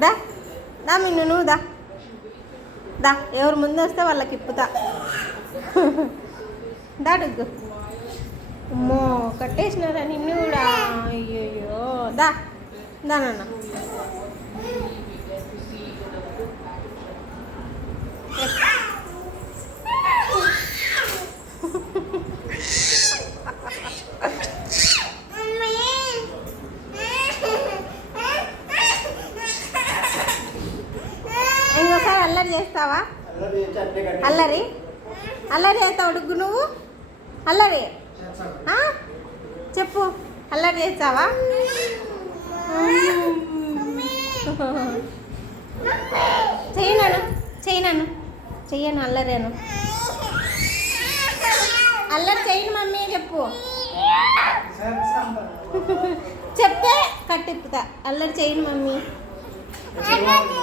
దా దా మిన్ను నువ్వు దా దా ఎవరు ముందు వస్తే వాళ్ళకి ఇప్పుతా దా డుగ్గు అమ్మో కట్టేసినారా నిన్ను కూడా అయ్యయ్యో దా దా నాన్న ఇంకోసారి అల్లరి చేస్తావా అల్లరి అల్లరి చేస్తావు డుగ్గు నువ్వు అల్లరి చెప్పు అల్లరి చేస్తావా చేయను చెయ్యను అల్లరేను అల్లరి చేయను మమ్మీ చెప్పు చెప్తే కట్టిప్పుతా అల్లరి చేయను మమ్మీ చేయను మమ్మీ